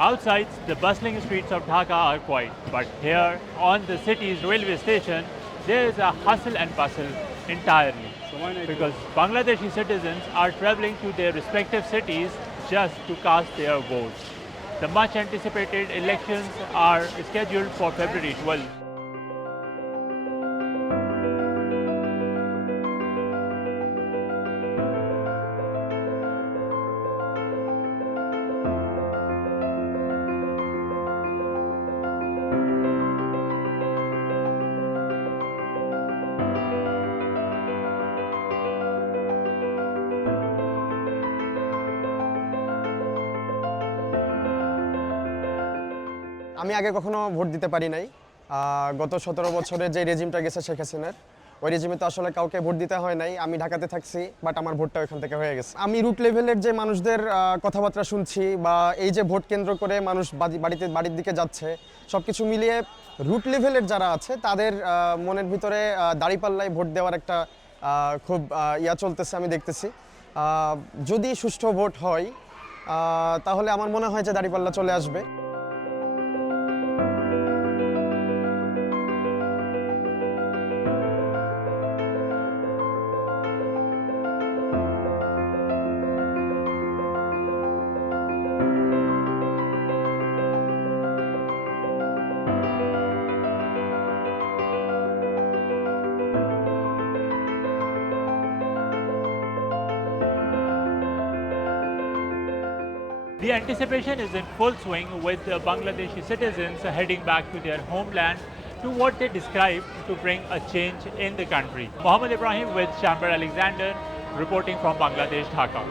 Outside, the bustling streets of Dhaka are quiet, but here on the city's railway station, there is a hustle and bustle entirely. Because Bangladeshi citizens are traveling to their respective cities just to cast their votes. The much anticipated elections are scheduled for February 12th. আমি আগে কখনো ভোট দিতে পারি নাই। গত 17 বছরে যে রেজিমটা গেছে শেখ হাসিনার, ওই রেজিমে তো আসলে কাউকে ভোট দিতে হয় নাই। আমি ঢাকাতে থাকছি, বাট আমার ভোটটা ওইখান থেকে হয়ে গেছে। আমি রুট লেভেলের যে মানুষদের কথাবার্তা শুনছি, বা এই যে ভোট কেন্দ্র করে মানুষ বাড়ির দিকে যাচ্ছে, সব কিছু মিলিয়ে রুট লেভেলের যারা আছে তাদের মনের ভিতরে দাঁড়িপাল্লায় ভোট দেওয়ার একটা খুব চলতেছে, আমি দেখতেছি। যদি সুষ্ঠু ভোট হয় তাহলে আমার মনে হয় যে দাঁড়িপাল্লা চলে আসবে। The anticipation is in full swing with the Bangladeshi citizens heading back to their homeland to what they describe to bring a change in the country. Mohammed Ibrahim with Shambar Alexander reporting from Bangladesh, Dhaka.